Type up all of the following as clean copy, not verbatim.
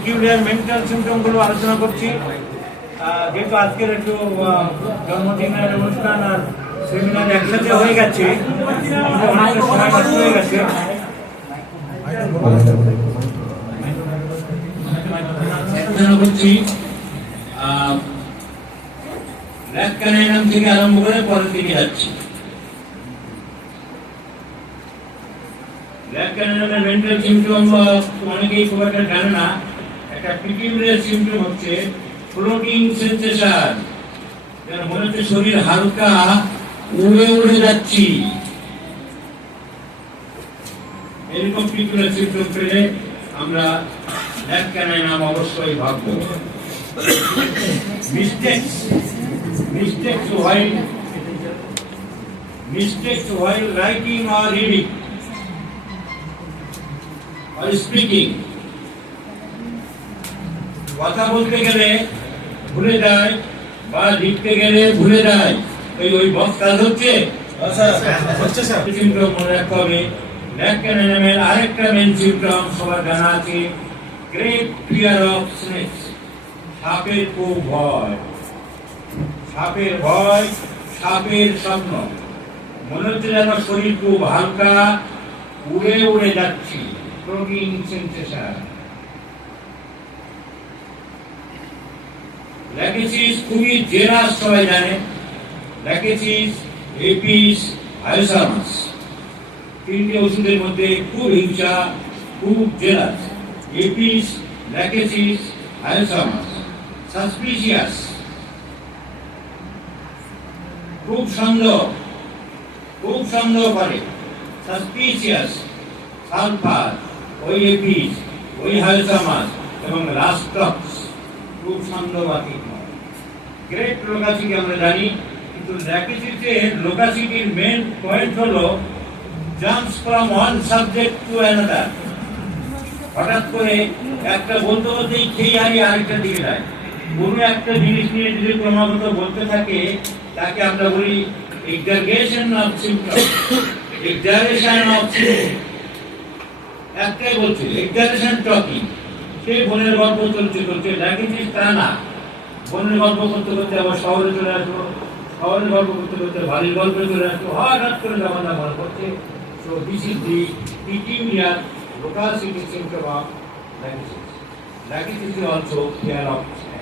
Peculiar mental সিমটমগুলো আলোচনা করছি। যেহেতু আজকের একটু জন্মদিনের অনুষ্ঠান আর সেমিনার একসাথে হয়ে গেছে, অনেকটা সময় নষ্ট হয়ে গেছে। থেকে আরম্ভ করে পরের দিকে যাচ্ছি। মেন্টাল সিমটম অনেকেই খুব একটা জানে না। একটা পিকিউলিয়ার সিমটম হচ্ছে ফ্লোটিং সেন্সেশন, যেন মনে হচ্ছে শরীর হালকা উড়ে উড়ে যাচ্ছি। এরকম পিকিউলিয়ার সিমটম পেলে আমরা ল্যাব ক্যানাই নাম অবশ্যই ভাববো। Mistakes while writing or reading or speaking. কথা বলতে গেলে ভুলে যায় বা লিখতে গেলে ভুলে যায়। ওই বক্স কাজ হচ্ছে সিমটম মনে রাখতে হবে। ল্যাব ক্যানাই নামের আরেকটা মেন সিমটম সবার জানা আছে, গ্রেট ফিয়ার অফ স্নেকস। সাপের খুব ভয়, সাপের ভয়, সাপের স্বপ্ন। মনে হচ্ছে যেন শরীর খুব হালকা উড়ে উড়ে যাচ্ছি, ফ্লোটিং সেন্সেশন। ল্যাকেসিস খুবই জেলাস, সবাই জানে। ল্যাকেসিস, এপিস, হাইসামাস, তিনটে ওষুধের মধ্যে খুব হিংসা, খুব jealous. Apis, Lachesis, Hyoscyamus. Suspicious, খুব সন্দেহ করে। সাসপিসিয়াস, সালফার, ওই এপিস, ওই হাইসামাস এবং রাস্টক্স, খুব সন্দেহবাদী। গ্রেট লোকাসিটি আমরা জানি, কিন্তু ল্যাকেসিসের লোকাসিটির মেন পয়েন্ট হলো jumps from one subject to another. হঠাৎ করে একটা বলতে বলতেই খেয়ে হারিয়ে আরেকটা দিকে যায়। কোনো একটা জিনিস নিয়ে যদি ক্রমাগত বলতে থাকে, তাকে আমরা বলি এক্সাজারেশন অফ সিম্পটম। একটাই বলছে এক্সাজারেশন টকিং। সে বোনের গল্প চলছে ল্যাকেসিস তা না। বোনের গল্প করতে করতে আবার শহরে চলে আসবো, শহরের গল্প করতে করতে বাড়ির গল্পে চলে আসবো, হঠাৎ করে যখন মনে করছে। So this is the peculiar loquacity symptom of Lachesis. Lachesis is also fear of snakes.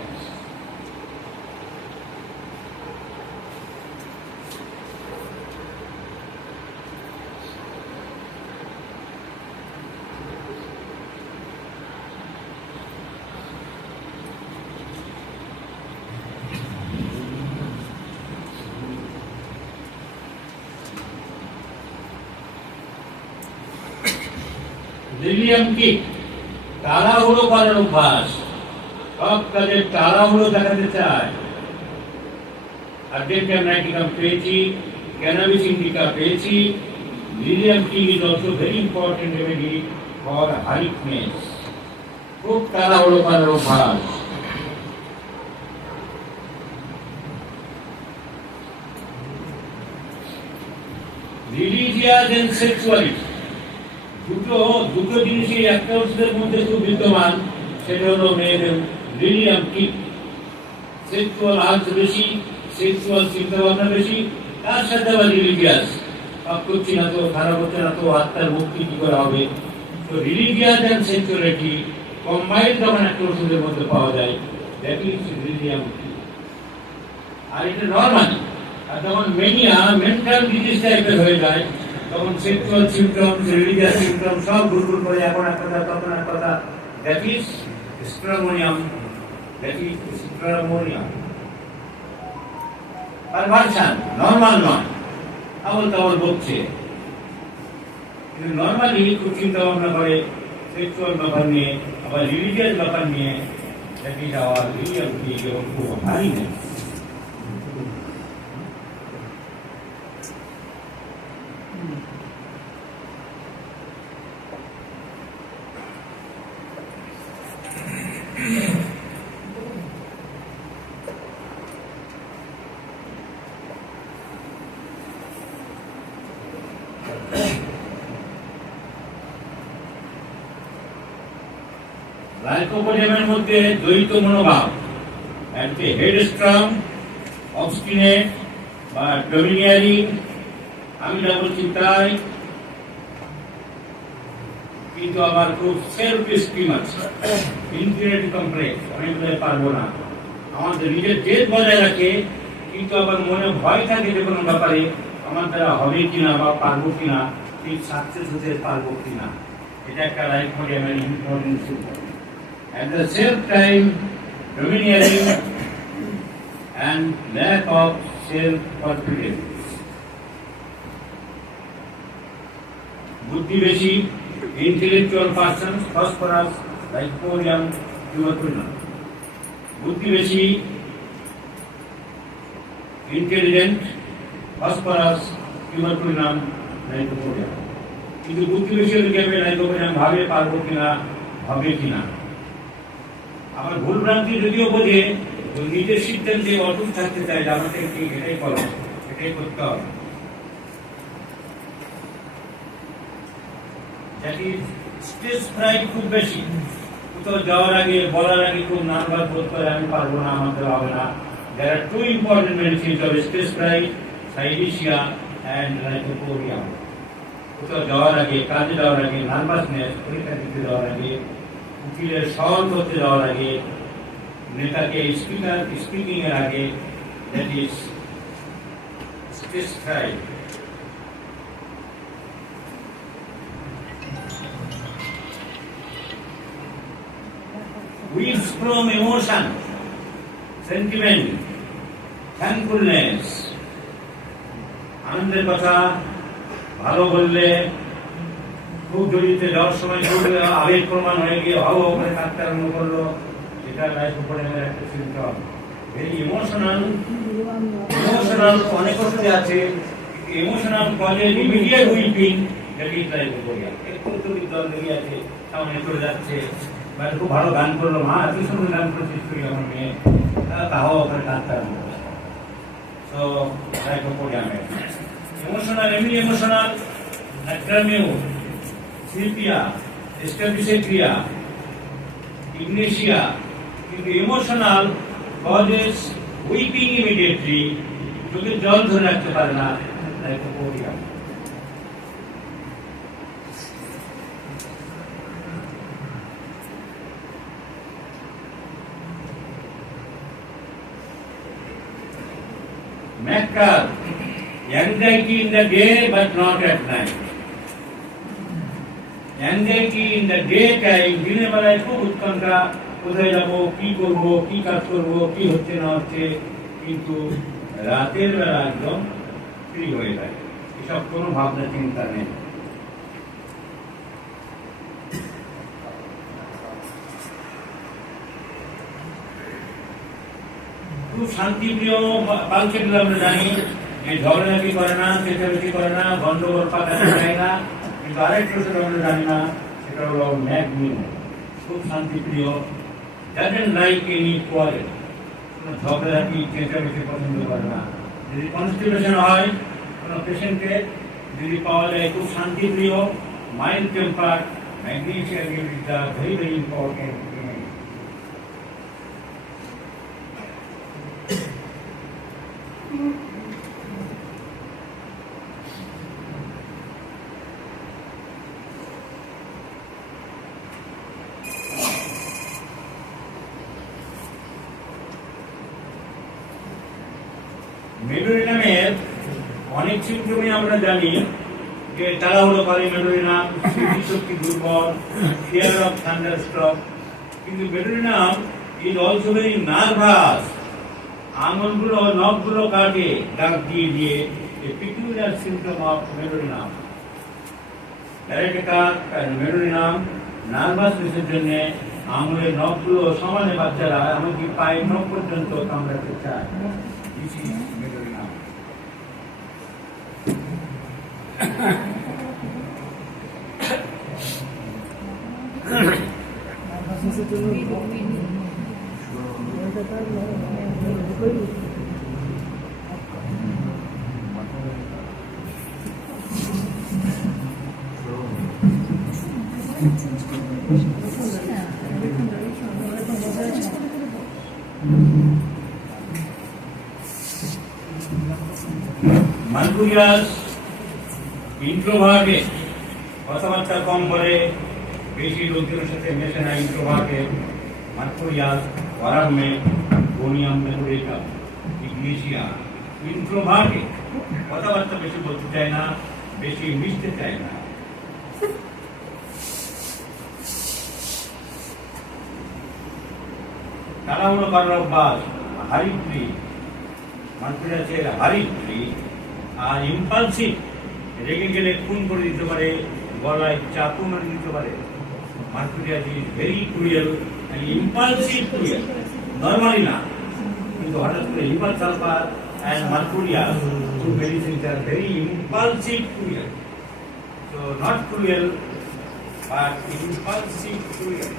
Lilium tig, তাড়াহুড়ো করার অভ্যাস। সব কাজে তাড়াহুড়ো দেখাতে চায়। আর্জেন্টিয়াম নাইটিকাম পেয়েছি, ক্যানাবিস ইন্ডিকা পেয়েছি। Lilium tig is also very important remedy for hurriedness. খুব তাড়াহুড়ো করার অভ্যাস। রিলিজিয়াস এন্ড সেক্সুয়ালিটি, দুটো জিনিসই একটা ওষুধের মধ্যে খুব বিদ্যমান। সেটা হলো মেয়েদের লিলিয়াম কিক। সেক্সুয়াল আর্জ বেশি, সেক্সুয়াল চিন্তা ভাবনা বেশি, তার সাথে আবার রিলিজিয়াস। পাপ করছি না তো, খারাপ হচ্ছে না তো, আত্মার মুক্তি কি করে হবে? তো রিলিজিয়াস এন্ড সেক্সুয়ালিটি কম্বাইন্ড যখন একটা ওষুধের মধ্যে পাওয়া যায়, দ্যাট ইজ লিলিয়াম কিক। আর এটা নরমালি। আর যখন মেনিয়া, মেন্টাল ডিজিজ টাইপের হয়ে যায়, তখন সেক্সুয়াল সিমটম, রিলিজিয়াস সিমটম সব গুড়গুড় করে এখন এক কথা তখন এক কথা। That is stramonium. Perversion, normal নয়, আবল তাবল বলছে। কিন্তু নরমালি খুব চিন্তা ভাবনা করে সেক্সুয়াল ব্যাপার নিয়ে, আবার রিলিজিয়াস ব্যাপার নিয়ে। That is our lilium kick এবং খুব ভারী নেই। লাইকোপোডিয়ামের মধ্যে দ্বৈত মনোভাব, একটা হেডস্ট্রং, অবস্টিনেট বা ডমিনিয়ারিং, আমি যা বলছি তাই, কিন্তু আবার খুব সেলফ স্টিম আছে, ইনফিনিটি কমপ্লেক্স, আমি বলতে পারবো না, আমাদের নিজের জেদ বজায় রাখে, কিন্তু আবার মনে ভয় থাকে যে কোনো ব্যাপারে আমার দ্বারা হবে কিনা বা পারবো কিনা, ঠিক সাকসেস হতে পারবো কিনা। এটা একটা লাইকোপোডিয়ামের important symptom. At the same time, domineering and lack of self-confidence. বুদ্ধি বেশি, intellectual persons, phosphorus, lycopodium, tuberculum. বুদ্ধি বেশি, intelligent, phosphorus, tuberculum, lycopodium. কিন্তু বুদ্ধি বেশি হলে কি হবে, lycopodium ভাবে পারবো কিনা, হবে কিনা। আমার ভুল ভ্রান্তি যদিও বোঝে, নিজের সিদ্ধান্তে অটুট থাকতে চাই, আমাকে এটাই করো, এটাই করতে হবে। স্টেজ ফ্রাইড খুব বেশি, কোথাও যাওয়ার আগে বলার আগে খুব নার্ভাস বোধ করে, আমি পারবো না, আমাদের হবে না। There are two important medicines of stage fright, Cilicia and Lycopodium. কোথাও যাওয়ার আগে, কাজে যাওয়ার আগে, নার্ভাসনেস, পরীক্ষা দিতে যাওয়ার আগে, উকিলের সহজ করতে যাওয়ার আগে, নেতাকে স্পিকিং এর আগে, that is stage fruit. Weeds from emotion, sentiment, thankfulness. আনন্দের কথা ভালো বললে, খুব জড়িতে যাওয়ার সময় খুব আবেগ প্রমাণ হয়ে গিয়ে ভালো করে কাঁদতে আরম্ভ করলো, এটা লাইকোপোডিয়ামের একটা সিম্পটম। ভেরি ইমোশনাল অনেক অর্থে আছে, emotional causes immediate weeping, that is lycopodium. একটু জল লেগে আছে, সামনে চলে যাচ্ছে, বা খুব ভালো গান করলো, মা এত সুন্দর গান করছিস তুই আমার মেয়ে, তাও ওখানে কাঁদতে আরম্ভ করলো। সো লাইকোপোডিয়ামের ইমোশনাল, এমনি ইমোশনাল, অ্যাক্রামিউ, সিলপিয়া, এস্টাবিসেক্রিয়া, ইগনেশিয়া, কিন্তু ইমোশনাল কজেস উইপিং ইমিডিয়েটলি, চোখে জল ধরে রাখতে পারে না, lycopodium. Maccal, anxiety in the day but not at night. Anxiety in the daytime, দিনের বেলায় খুব উৎকণ্ঠা, কোথায় যাবো, কি করবো, কি কাজ করবো, কি হচ্ছে না হচ্ছে, কিন্তু রাতের বেলা একদম ফ্রি হয়ে যায়, এসব কোনো ভাবনা চিন্তা নেই। খুব শান্তিপ্রিয় পালসেগুলো আমরা জানি, যে ঝগড়াঝাটি করে না, চেঁচামেচি করে না, গন্ডগোল পাকাতে চায় না, কিন্তু আরেকটু সেটা আমরা জানি না, সেটা হলো ম্যাগনিউ, খুব শান্তিপ্রিয়, ডাজন্ট লাইক এনি কোয়ারেল, কোনো ঝগড়াঝাটি চেঁচামেচি পছন্দ করে না। যদি কনস্টিপেশন হয় কোনো পেশেন্টকে, যদি পাওয়া যায় খুব শান্তিপ্রিয়, mild temper, magnesium is the very very important. মেডোরিনামের অনেক সিমটমই আমরা জানি, যে তাড়াহুড়ো করে মেডোরিনাম, স্মৃতিশক্তি দুর্বল, ফিয়ার অফ থান্ডারস্ট্রক, কিন্তু Medorrhinum is also very nervous, আঙুলগুলো নখগুলো কাটে দাগ দিয়ে দিয়ে, a peculiar symptom of Medorrhinum. Medorrhinum নার্ভাসনেসের জন্য আঙুলের নখগুলো সমানে বাচ্চারা এমনকি পায়ের নখ পর্যন্ত কামড়াতে চায়। This is medullum. মার্কুরিয়াস ইন্ট্রোভার্টে, কথাবার্তা কম বলে, বেশি লোকজনের সাথে মেশে না, ইন্ট্রোভার্টে। মার্কুরিয়াস ওয়ারামে গোনিয়াম মেমোরিকা ইগনিশিয়া ইন্ট্রোভার্টে, কথাবার্তা বেশি বলতে চায় না, বেশি মিশতে চায় না। তাড়াহুড়ো করার অভ্যাস, হারিপ্রি, মার্কুরিয়াসের হারিপ্রি। আর ইম্পালসিভ, রেগে গেলে খুন করে দিতে পারে, গলায় চাকু মেরে দিতে পারে। Mercurius is very cruel and impulsive cruel, normally না, কিন্তু হঠাৎ করে hepar sulphur and Mercurius, two medicines are very impulsive cruel. So not cruel, but impulsive cruel.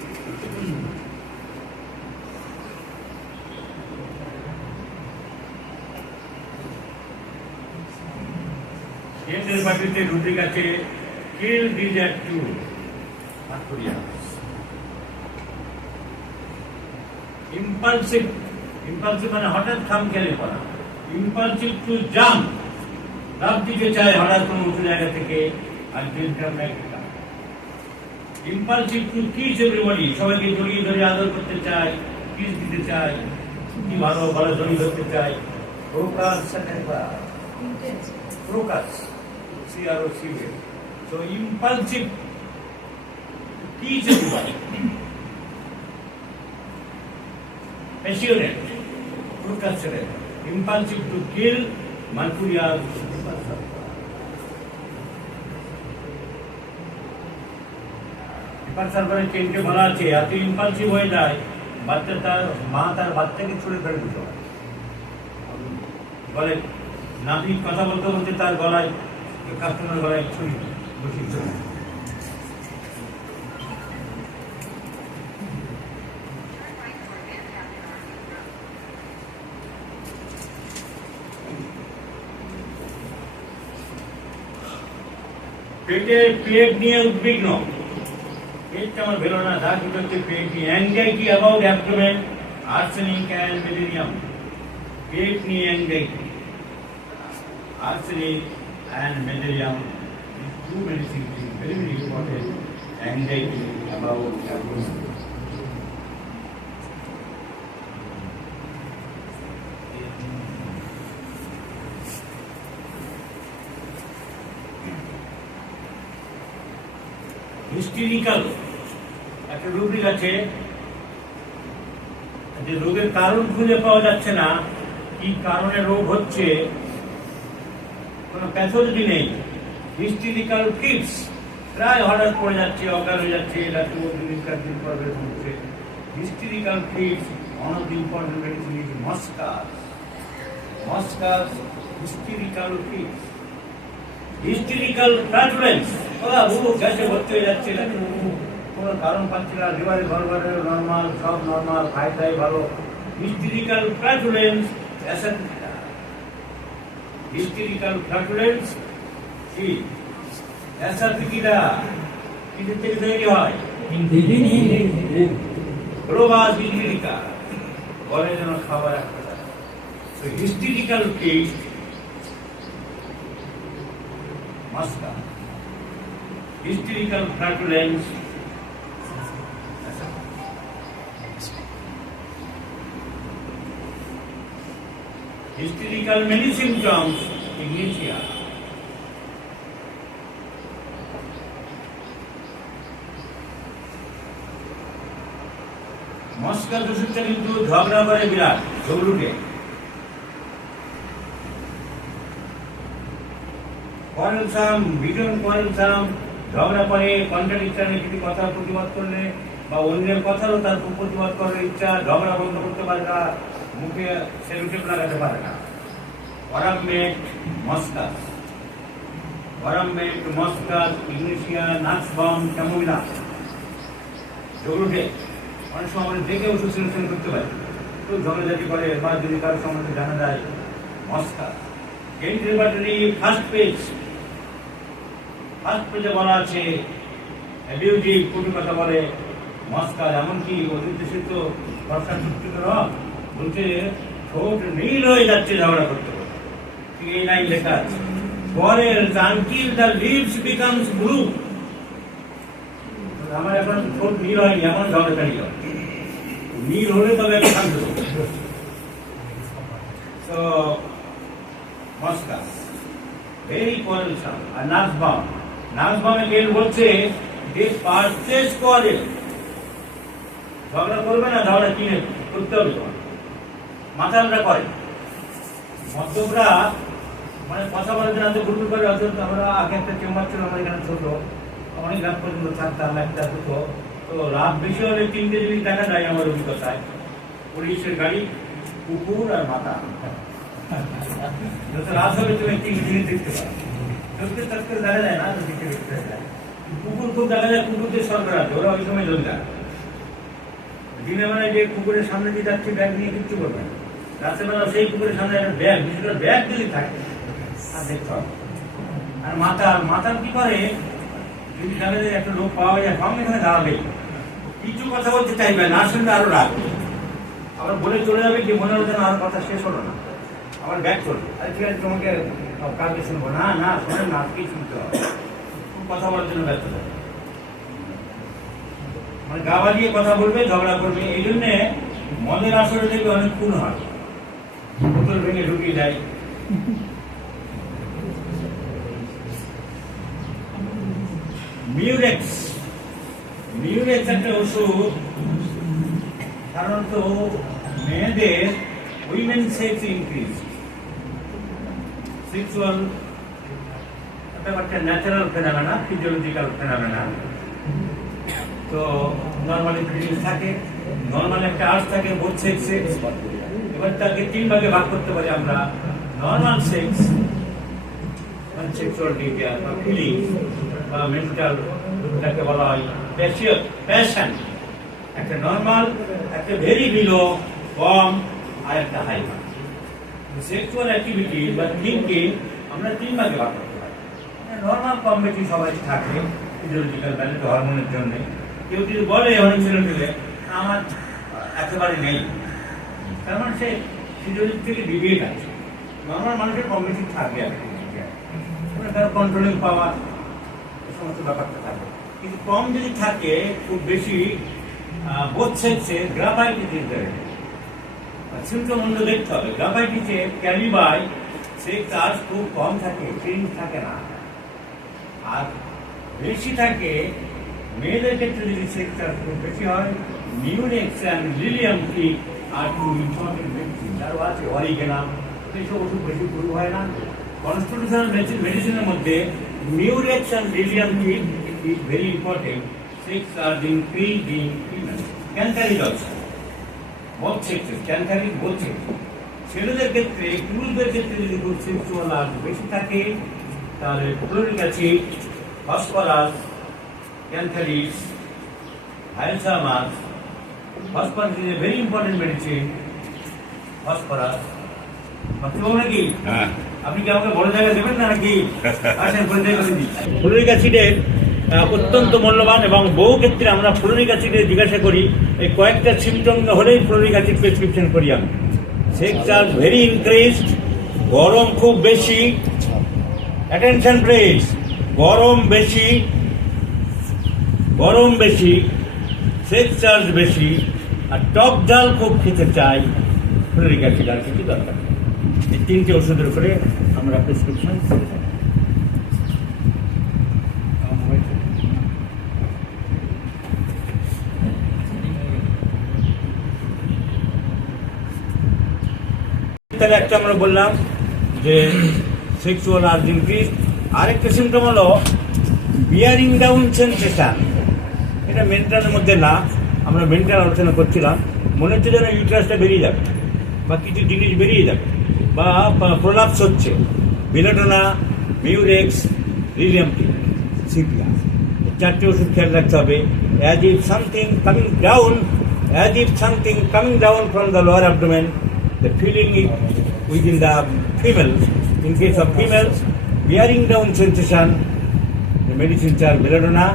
কেন্দ্রের বাটিতে রুদ্রিক আছে, kill desire to Mercurius. Impulsive, impulsive মানে হঠাৎ খামখেয়ালি করা। ইম্পালসিভ টু জাম্প, লাফ দিতে চায় হঠাৎ কোনো উঁচু জায়গা থেকে, আর ইম্পালসিভ টু কিস এভরিবডি, সবাইকে জড়িয়ে ধরে আদর করতে চায়, কিস দিতে চায়, কি ভালো ভালো জড়িয়ে ধরতে চায়। প্রকাশ, প্রকাশ, CROC. So impulsive to kiss everybody. Passionate, procrastinate, impulsive to kill, Mercurius. হিপারসালফারের চেনকে বলা আছে, এত ইম্পালসিভ হয়ে যায় বাচ্চা, তার মা তার বাচ্চাকে ছুড়ে ফেলে দিতে হয়। বলে নাতি কথা বলতে বলতে তার গলায়, কাস্টমার গলায় ছুরি বসিয়ে দেয়। পেটের পেট নিয়ে উদ্বিগ্ন, পেটটা আমার বেরো না, যা কিছু হচ্ছে পেট নিয়ে। Anxiety about abdomen, arsenic and মেলেরিয়াম। পেট নিয়ে anxiety, arsenic and magnesium, these two medicines is very very important. Anxiety about abdomen. Hysterical, একটা রুব্রিক আছে, যে রোগের কারণ খুঁজে পাওয়া যাচ্ছে না, কি কারণে রোগ হচ্ছে, কোনো প্যাথোলজি নেই। হিস্টেরিক্যাল ফিটস, প্রায় হঠাৎ পড়ে যাচ্ছে, অজ্ঞান হয়ে যাচ্ছে, ডাক্তার দিন পর হচ্ছে। Hysterical fits, one of the important medicine is Muscat. Muscat, hysterical fits. Hysterical flatulence, ওরা বুক গ্যাসে ভর্তি হয়ে যাচ্ছে, কোনো কারণ পাচ্ছে না, লিভারে গড়বড়ে, নর্মাল, সব নর্মাল, খাই ভালো। হিস্টেরিক্যাল ফ্ল্যাটুলেন্স, হিস্টেরিক্যাল ফ্ল্যাটুলেন্স কি অ্যাসাফিকিডা, কিসের থেকে তৈরি হয়? প্রবাস হিস্টেরিকা, বলে যেন খাবার একটা। তো hysterical fit, moschus, hysterical flatulence, hysterical many symptoms, ignitia. মস্কা দূষিতটা কিন্তু ঝগড়া করে বিরাট, ঝগড়ুকে কোয়ারেলসাম, ভীষণ কোয়ারেলসাম, ঝগড়া করে, কন্ট্রাডিকশনে কিছু কথা প্রতিবাদ করলে বা অন্যের কথারও তার প্রতিবাদ করার ইচ্ছা, ঝগড়া বন্ধ করতে পারে না, মুখে সেলুটেপ লাগাতে পারে না। ওরামমেট, মস্কাস, ওরামমেট, মস্কাস, ইগনিশিয়া, নাক্সবম, ক্যামোমিলা, ঝগড়ুটে অনেক সময় আমরা দেখে ওষুধ সিলেকশন করতে পারি, তো ঝগড়াঝাটি করে বা যদি কারোর সম্বন্ধে জানা যায়, মস্কাস। কেন্দ্রীয় ব্যাটারি ফার্স্ট পেজ, ফার্স্ট পেজে বলা আছে অ্যাবিউজিভ, কটু কথা বলে, মস্কার, এমনকি অধিদেশিত ভরসা চুক্তির বলছে ঠোঁট নীল হয়ে যাচ্ছে ঝগড়া করতে করতে। এই লাইন লেখা আছে, পরের until the lips becomes blue. আমার এখন ঠোঁট নীল হয়নি, এমন ঝগড়াটাই হয়, নীল হলে তবে আমি শান্ত হব। তো মস্কাস ভেরি পয়েন্টাম। আর নাজবাম, নাজবামে গেল বলছে যে পারচেজ করে, ঝগড়া করবে না, ঝগড়া কিনে করতে হবে তোমার। মাতালরা করে, মদ্যপরা মানে কথা বলার জন্য গুরুত্ব করে। অথচ আমরা আগে একটা চেম্বার ছিল আমার এখানে ছোট, অনেক রাত পর্যন্ত থাকতাম, একটা দুটো। তো রাত বেশি হলে তিনটে জিনিস দেখা যায় আমার অভিজ্ঞতায়, পুলিশের গাড়ি, কুকুর আর মাথা। যত রাত হবে তুমি তিনটে জিনিস দেখতে পারো, চোখে চোখে দেখা যায় না, দেখতে দেখতে যায়। কুকুর খুব দেখা যায়, কুকুরদের সরকার আছে, ওরা ওই সময় জমি যায়। দিনের বেলায় যে কুকুরের সামনে দিয়ে যাচ্ছে ব্যাগ নিয়ে কিচ্ছু করবে না, রাতের বেলা সেই কুকুরের সামনে একটা ব্যাগ, বিশেষ করে ব্যাগ যদি থাকে আর দেখতে হবে। আর মাতাল কি করে, যদি জানে যে একটা লোক পাওয়া যায়, সঙ্গে এখানে দাঁড়াবে, কিছু কথা বলতে চাইবে না, শুনলে আরো রাগ, আবার বলে চলে যাবে যে মনে হচ্ছে না আর কথা শেষ হলো না, আমার ব্যাগ চলবে। আরে ঠিক আছে, তোমাকে কালকে শুনবো না, না শোনেন না, আজকেই শুনতে হবে। কথা বলার জন্য ব্যস্ত থাকে, মানে গা বাজিয়ে কথা বলবে, ঝগড়া করবে। এই জন্যে মদের আসরে থেকে অনেক খুন হয়, বোতল ভেঙে ঢুকিয়ে যায়। মিউরেক্স, মিউরেক্স একটা ওষুধ, সাধারণত মেয়েদের উইমেন সেক্স ইনক্রিজ, সেক্সুয়াল একটা ন্যাচারাল ফেনামেনা, ফিজিওলজিক্যাল ফেনামেনা। তো নর্মালি ফিলিংস থাকে, নর্মাল একটা আর্টস থাকে, বোথ সেক্সে। এবার তাকে তিন ভাগে ভাগ করতে পারি আমরা, নর্মাল সেক্স, সেক্সুয়াল ডিজায়ার বা ফিলিংস বা মেন্টাল, যাকে বলা হয় প্যাশন। একটা নর্মাল, একটা ভেরি বিলো, কম, আর একটা হাই। সেক্সুয়াল অ্যাক্টিভিটি বা থিঙ্কিং আমরা তিন ভাগে ভাগ করতে পারি। নর্মাল কম বেশি সবাই থাকে, ফিজিওলজিক্যাল ভ্যালিড হরমোনের জন্য। কেউ যদি বলে অনেক ছেলে পেলে আমার একেবারে নেই, তার মানে সে ফিজিওলজি থেকে ডিভিয়েট আছে। নর্মাল মানুষের কম বেশি থাকবে, তার কন্ট্রোলিং পাওয়ার, এই সমস্ত ব্যাপারটা থাকে। কিন্তু কম যদি থাকে, খুব বেশি বোথ সেক্সে গ্রাফাইটিস সিমটম অন্য দেখতে হবে। গ্রাফাইটিসে ক্যারি বাই সেক্স আর্জ খুব কম থাকে, ফিলিং থাকে না। আর বেশি থাকে মেয়েদের ক্ষেত্রে যদি সেক্স আর্জ খুব বেশি হয়, মিউরেক্স অ্যান্ড লিলিয়াম কি আর টু ইম্পর্টেন্ট মেডিসিন। আরও আছে অরিগেনাম, এইসব ওষুধ বেশি শুরু হয় না। কনস্টিটিউশনাল মেডিসিনের মধ্যে মিউরেক্স অ্যান্ড লিলিয়াম কি is very important. Sex are increased in female. Cancer is also both sexes. Cancer is both sexes. ছেলেদের ক্ষেত্রে, পুরুষদের ক্ষেত্রে যদি খুব সেক্সুয়াল আর্জ বেশি থাকে, তাহলে fluoric acid, phosphorus, Cantharis, Hyoscyamus. Phosphorus is a very important medicine. Phosphorus নাকি আপনি কি আমাকে বড় জায়গায় দেবেন না নাকি? আসেন পরিচয় করে দিই। ফ্লোরিক অ্যাসিডের অত্যন্ত মূল্যবান, এবং বহু ক্ষেত্রে আমরা ফ্লোরিক অ্যাসিডের জিজ্ঞাসা করি, এই কয়েকটা সিমটম হলেই ফ্লোরিক অ্যাসিড প্রেসক্রিপশন করি আমি। সেক্স আর ভেরি ইনক্রিজড, গরম খুব বেশি, অ্যাটেনশন প্লিজ, গরম বেশি, গরম বেশি, সেক্স চার্জ বেশি, আর টক ডাল খুব খেতে চাই, ফ্লোরিক অ্যাসিড আর কিছু দরকার। এই তিনটে ওষুধের উপরে আমরা প্রেসক্রিপশন করে থাকি। তাহলে একটা আমরা বললাম যে সেক্সুয়াল আর্জ ইনক্রিজ। আরেকটা সিমটম হলো বিয়ারিং ডাউন সেন্সেশন। এটা মেন্টালের মধ্যে না, আমরা মেন্টাল আলোচনা করছিলাম। মনে হচ্ছে যেন ইউট্রাসটা বেরিয়ে যাবে বা কিছু জিনিস বেরিয়ে যাবে বা প্রলাপস হচ্ছে। বেলোডোনা, মিউরেক্স, লিলিয়াম টি, সিপিয়া, চারটে ওষুধ খেয়াল রাখতে হবে। As if something coming down, as if something coming down from the lower abdomen, the feeling is within the female. In case of females, bearing down sensation, the medicines are belladonna,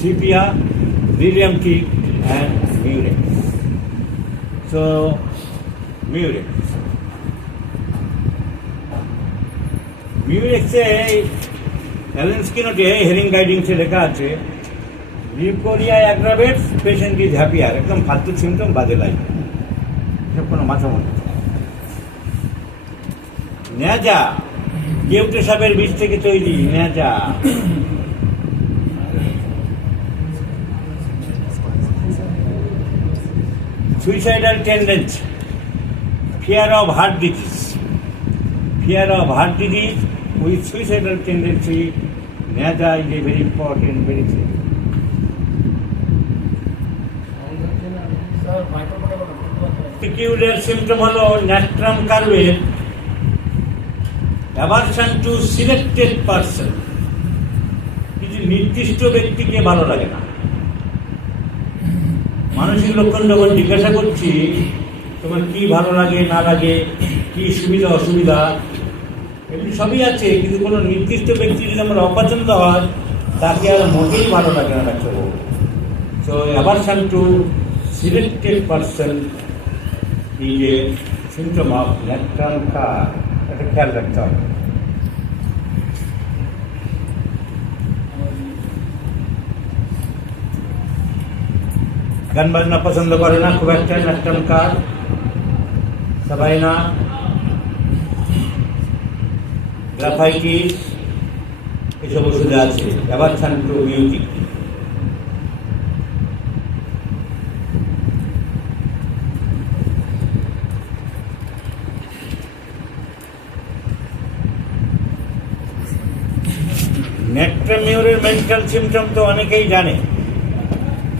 sepia, lilium tea, and murex. So, Murex. Murex-এ Allen স্কিনটে Hering গাইডিংসে লেখা আছে leucorrhoea aggravates patient is happier, একদম ফালতু symptom বাজে লাগে, এসব কোনো মাথা মতো। নেজা কেউটে সাপের বীজ থেকে তৈরি Naja. Suicidal tendency, fear of heart disease, fear of heart disease with suicidal tendency, NADA is a very important medicine. Peculiar symptom হলো ন্যাট্রাম কার্ভের অ্যাভারশন টু সিলেক্টেড পারসন, কিছু নির্দিষ্ট ব্যক্তিকে ভালো লাগে না। মানসিক লক্ষণ যখন জিজ্ঞাসা করছি তোমার কি ভালো লাগে না লাগে, কি সুবিধা অসুবিধা, এগুলি সবই আছে, কিন্তু কোনো নির্দিষ্ট ব্যক্তি যদি আমার অপছন্দ হয় তাকে আর মোটেই ভালো লাগে না ডাক্তারবাবু। So aversion to selected person is a symptom of Natrum carb, এটা খেয়াল রাখতে হবে। গান বাজনা পছন্দ করে না খুব একটা ন্যাট্রাম কার, সবাই না, গ্রাফাইটিস, এসব ওষুধে আছে। Aversion to music. ন্যাট্রামিউরের মেন্টাল সিমটম তো অনেকেই জানে।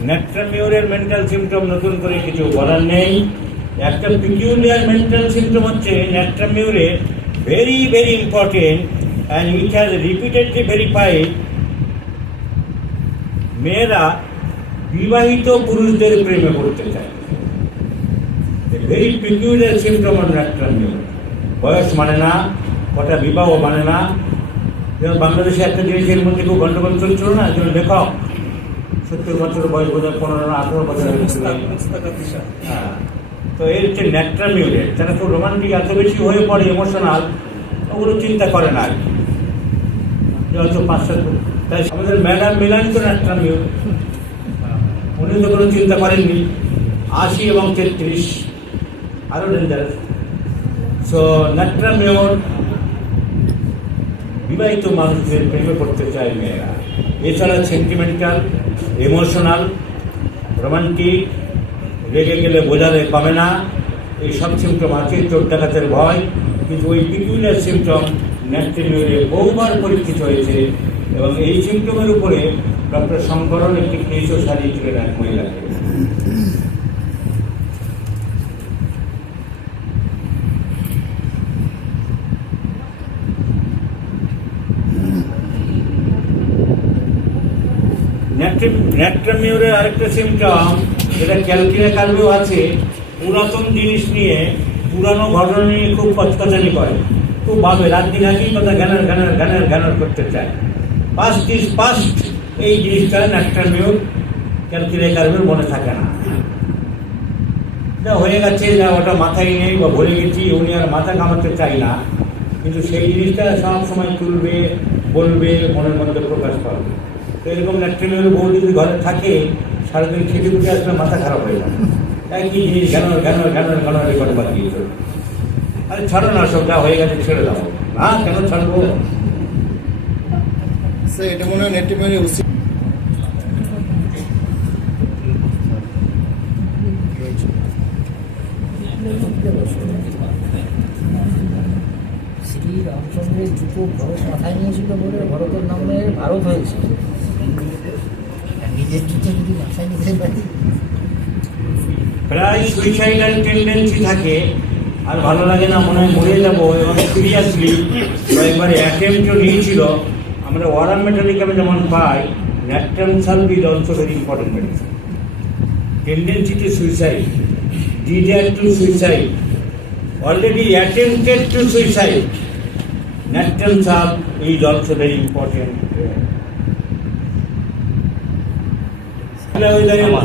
ন্যাট্রামিউরের মেন্টাল সিমটম নতুন করে কিছু বলার নেই। একটা পিকিউলিয়ার মেন্টাল সিমটম হচ্ছে ন্যাট্রামিউরের very very important and it has repeatedly verified, মেয়েরা বিবাহিত পুরুষদের প্রেমে পড়তে চায়। Very peculiar symptom of ন্যাট্রামিউর। বয়স মানে না, কটা বিবাহ মানে না। যেমন বাংলাদেশে একটা জিনিসের মধ্যে খুব গন্ডগোল চলছিল না, যেমন লেখক 70 বছর বয়স, বোধহয় 15-18 বছর। হ্যাঁ, তো এই হচ্ছে ন্যাট্রামিউরের। যারা খুব রোমান্টিক এত বেশি হয়ে পড়ে ইমোশনাল, ওগুলো চিন্তা করে না আর কি, হয়তো 5-7। তাই আমাদের ম্যাডাম মিলান তো ন্যাট্রামিউর, উনি তো কোনো চিন্তা করেননি। 80 এবং 33 আরও ডেঞ্জারাস। সো ন্যাট্রামিউর বিবাহিত মানুষদের প্রেমে পড়তে চায় মেয়েরা। এছাড়া সেন্টিমেন্টাল, ইমোশনাল, রোমান্টিক, রেগে গেলে বোঝালে পাবে না, এই সব সিমটম আছে। চোর ডাকাতের ভয়, কিন্তু ওই পিকুলিয়ার সিমটম ন্যাট্রামিউরে বহুবার পরীক্ষিত হয়েছে এবং এই সিমটমের উপরে ডক্টর শঙ্করন একটি কেসও সারিয়েছিলেন এক মহিলাকে। ন্যাট্রামিউরের আরেকটা সিমটম, এটা ক্যালকিনা কার্ভেও আছে, পুরাতন জিনিস নিয়ে, পুরানো ঘটনা নিয়ে খুব কচকচানি করে, খুব ভাবে রাত দিন একই কথা গানার গানার গানার গানার করতে চায়। পাস্ট ইজ পাস্ট, এই জিনিসটা ন্যাট্রামিউর ক্যালকিনা কার্ভের মনে থাকে না। যা হয়ে গেছে, যা ওটা মাথায় নেই বা ভুলে গেছি, উনি আর মাথা কামাতে চাই না, কিন্তু সেই জিনিসটা সব সময় তুলবে, বলবে, মনের মধ্যে প্রকাশ করবে। তো এরকম ন্যাট্রামিউর বউ যদি ঘরে থাকে, সারাদিন খেতে উঠে আসলে মাথা খারাপ হয়ে যায়। একই জিনিস গানার গানার গানার গানার রেকর্ড বাকিয়েছ। আরে ছাড়ো না, সব যা হয়ে গেছে ছেড়ে দাও না, কেন ছাড়বো? এটা মনে হয় ন্যাট্রামিউরের উচিত। শ্রী রামচন্দ্রের জুতো ভরত মাথায় নিয়েছিল বলে ভরতের নামে ভারত হয়েছে। নিজের জুতো যদি মাথায় নিতে পারি। প্রায় সুইসাইডাল টেন্ডেন্সি থাকে, আর ভালো লাগে না, মনে হয় মরে যাবো, এবং সিরিয়াসলি কয়েকবার অ্যাটেম্পটও নিয়েছিল। আমরা ওরাম মেটালিকামে যেমন পাই, Natrum sulph is also very important medicine. Tendency to suicide, desire to suicide, already attempted to suicide, Natrum sulph is also very important.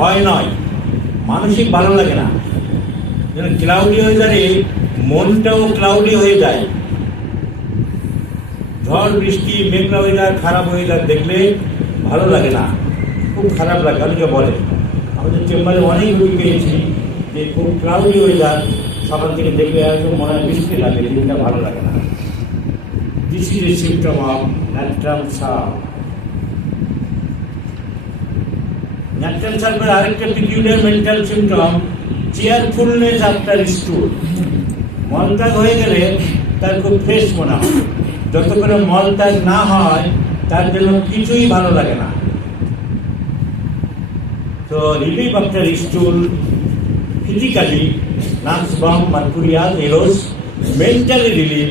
ভয় নয়, মানসিক ভালো লাগে না, ক্লাউডি ওয়েদারে মনটাও ক্লাউডি হয়ে যায়। ঝড় বৃষ্টি মেঘলা ওয়েদার খারাপ ওয়েদার দেখলে ভালো লাগে না, খুব খারাপ লাগে। অনেকে বলে, আমাদের চেম্বারে অনেক রোগী পেয়েছি যে খুব ক্লাউডি ওয়েদার, সকাল থেকে দেখলে একদম মনে হয় বৃষ্টি লাগে, দিনটা ভালো লাগে না। This is a symptom of Natrum sulph. ন্যাট্রাল সার্ভের আরেকটা peculiar mental symptom cheerfulness after stool. মলত্যাগ হয়ে গেলে তার খুব ফ্রেশ মনে হয়, যত করে মলত্যাগ না হয় তার জন্য কিছুই ভালো লাগে না। তো রিলিফ আফটার স্টুল, ফিজিক্যালি নার্ভস বাম মার্কুরিয়াল এরোস, মেন্টালি রিলিফ।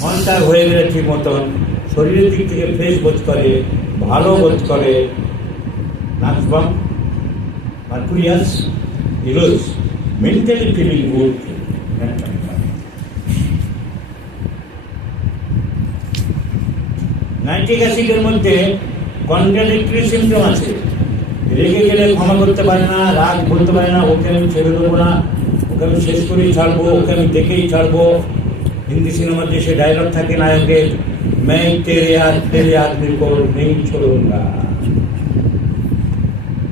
মলত্যাগ হয়ে গেলে ঠিক মতন শরীরের দিক থেকে ফ্রেশ বোধ করে, ভালো বোধ করে। নার্ভস বাম মার্কুরিয়াস এরোস, মেন্টালি ফিলিং গুড। নাইট্রিক অ্যাসিডের মধ্যে কন্ট্রাডিক্টরি সিমটম আছে। রেগে গেলে ক্ষমা করতে পারে না, রাগ বলতে পারে না, ওকে আমি ছেড়ে দেবো না, ওকে আমি শেষ করেই ছাড়বো, ওকে আমি দেখেই ছাড়বো। হিন্দি সিনেমার যে সে ডায়লগ থাকে নায়কের, मैं तेरे आदमी को नहीं छोड़ूंगा,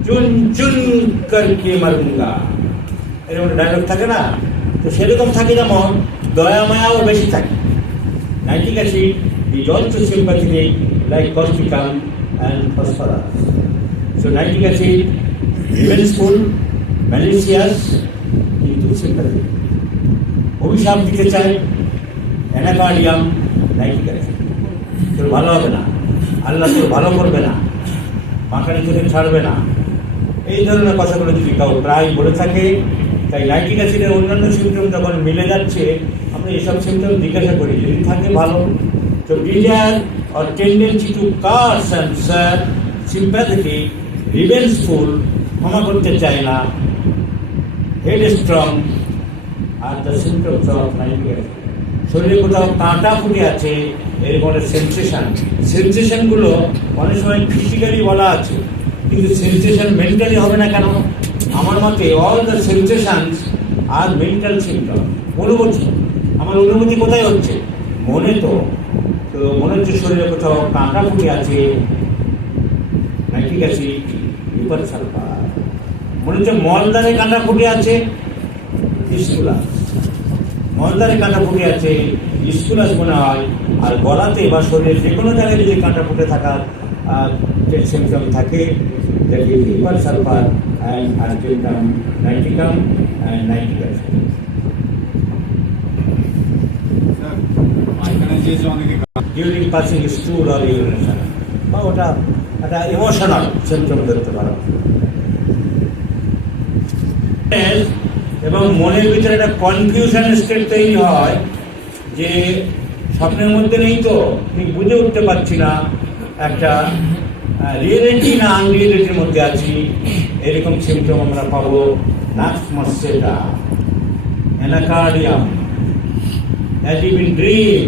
চুন চুন করকে মারুঙ্গা, এরকম ডায়লগ থাকে না? তো সেরকম থাকে, যেমন দয়া মায়াও বেশি থাকে। Nitric acid is also sympathetic like causticum and phosphorus. So nitric acid, revengeful, malicious, কিন্তু sympathetic. অভিশাপ দিতে চায়, অ্যানাকার্ডিয়াম, নাইট্রিক অ্যাসিড। তোর ভালো হবে না, আল্লাহ তোর ভালো করবে না, মাখানি তোকে ছাড়বে না, এই ধরনের কথাগুলো যদি কাউ প্রায় বলে থাকে। তাই নাইট্রিক অ্যাসিডের অন্যান্য সিমটম যখন মিলে যাচ্ছে, আমরা এইসব সিমটম জিজ্ঞাসা করি, যদি থাকে ভালো। তো desire or tendency to curse and serve, sympathetic, revengeful, ক্ষমা করতে চায় না, headstrong R the symptoms of nitric acid. শরীরে কোথাও কাঁটা ফুটে আছে, এরকম সেন্সেশনগুলো অনেক সময় ফিজিক্যালি বলা আছে, কিন্তু সেন্সেশন মেন্টালি হবে না কেন? আমার মতে all the sensations are mental symptom. অনুভূতি, আমার অনুভূতি কোথায় হচ্ছে? মনে। তো মনে হচ্ছে শরীরে কোথাও কাঁটা ফুটে আছে, নাইট্রিক অ্যাসিড, লিভার সালফার। মনে হচ্ছে মলদ্বারে কাঁটা ফুটে আছে, স্কুলাস। মলদ্বারে কাঁটা ফুটে আছে, স্কুলাস মনে হয়। আর গলাতে বা শরীরের যে কোনো জায়গায় যদি কাঁটা ফুটে থাকার সিমটম থাকে, দেখি liver sulphur and argentum nitricum and nitric acid. During passing stool আর ইউরিনেশন, বা ওটা একটা ইমোশনাল সিমটম ধরতে পারো। এবং মনের ভিতরে একটা কনফিউশনের স্টেট তৈরি হয় যে স্বপ্নের মধ্যে নেই, তো আমি বুঝে উঠতে পারছি না, একটা রিয়েলিটি না আনরিয়েলিটির মধ্যে আছি, এরকম সিমটম আমরা পাবো। Nux moschata, Anacardium, as if in dream,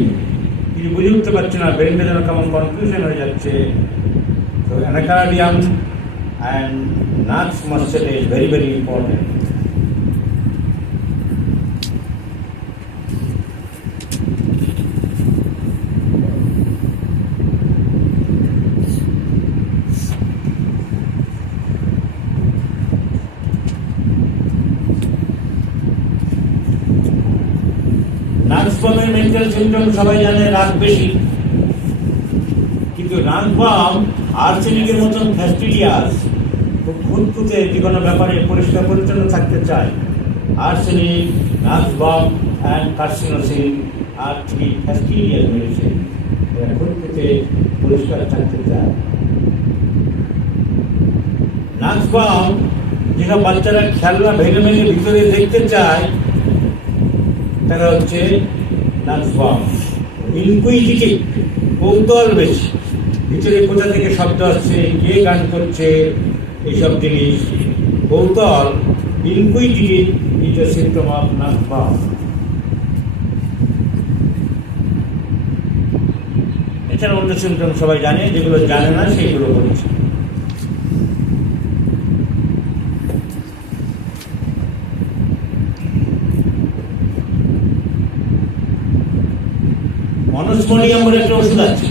কিছু বুঝে উঠতে পারছি না, ব্রেনটা যেন কেমন কনফিউশন হয়ে যাচ্ছে। তো Anacardium and Nux moschata is very very important. নার্ভসবামের মেন্টাল সিমটম সবাই জানে, রাগ বেশি। কিন্তু নার্ভসবাম আর্সেনিকের মতন ফ্যাস্টিডিয়াস, খুব খুঁতখুঁতে, যে কোনো ব্যাপারে পরিষ্কার পরিচ্ছন্ন থাকতে চায়। Arsenic, Nux vom and Carcinosin are three fastidious medicine. এরা খুঁতখুঁতে পরিষ্কার থাকতে চায়। নার্ভসবাম যেসব বাচ্চারা খেলনা ভেঙে ভেঙে ভিতরে দেখতে চায়, তারা হচ্ছে নার্ভসবাম। ইনকুইজিটিভ, কৌতূহল বেশি, ভিতরে কোথা থেকে শব্দ আসছে, কে গান করছে, এইসব জিনিস কৌতূহল। Inquisitive is a symptom of Nux vom. এছাড়া অন্য সিমটম সবাই জানে, যেগুলো জানে না সেইগুলো বলছে। অনসমোডিয়াম বলে একটা ওষুধ আছে।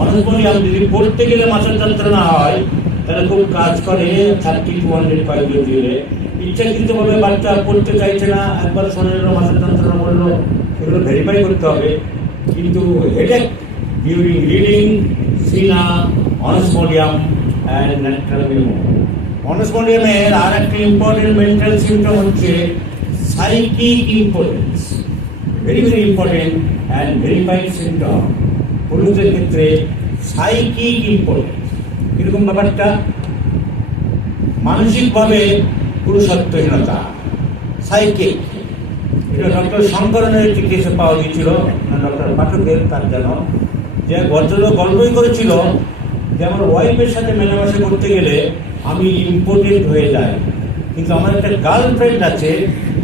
অনসমোডিয়াম যদি পড়তে গেলে মাথার যন্ত্রণা হয় তাহলে খুব কাজ করে 30-200 পাইলে দিলে। ইচ্ছাকৃতভাবে বাচ্চা পড়তে চাইছে না, একবার শোনা গেল মাথার যন্ত্রণা বললো, সেগুলো ভেরিফাই করতে হবে। কিন্তু headache during reading, Cina, Onosmodium and Natrum mur. অনসমোডিয়ামের আর একটা ইম্পর্টেন্ট মেন্টাল সিমটম হচ্ছে psychic impotence, very very important and verified symptom. পুরুষদের ক্ষেত্রে সাইকিক ইম্পোর্টেন্স এরকম ব্যাপারটা, মানসিকভাবে পুরুষত্বহীনতা, সাইকিক। এটা ডক্টর শঙ্করনের একটি কেসে পাওয়া গিয়েছিল, ডক্টর পাঠকের, তার যেন যে ভদ্রলোক গল্পই করেছিল যে আমার ওয়াইফের সাথে মেলামেশা করতে গেলে আমি ইম্পোর্টেন্ট হয়ে যাই, কিন্তু আমার একটা গার্লফ্রেন্ড আছে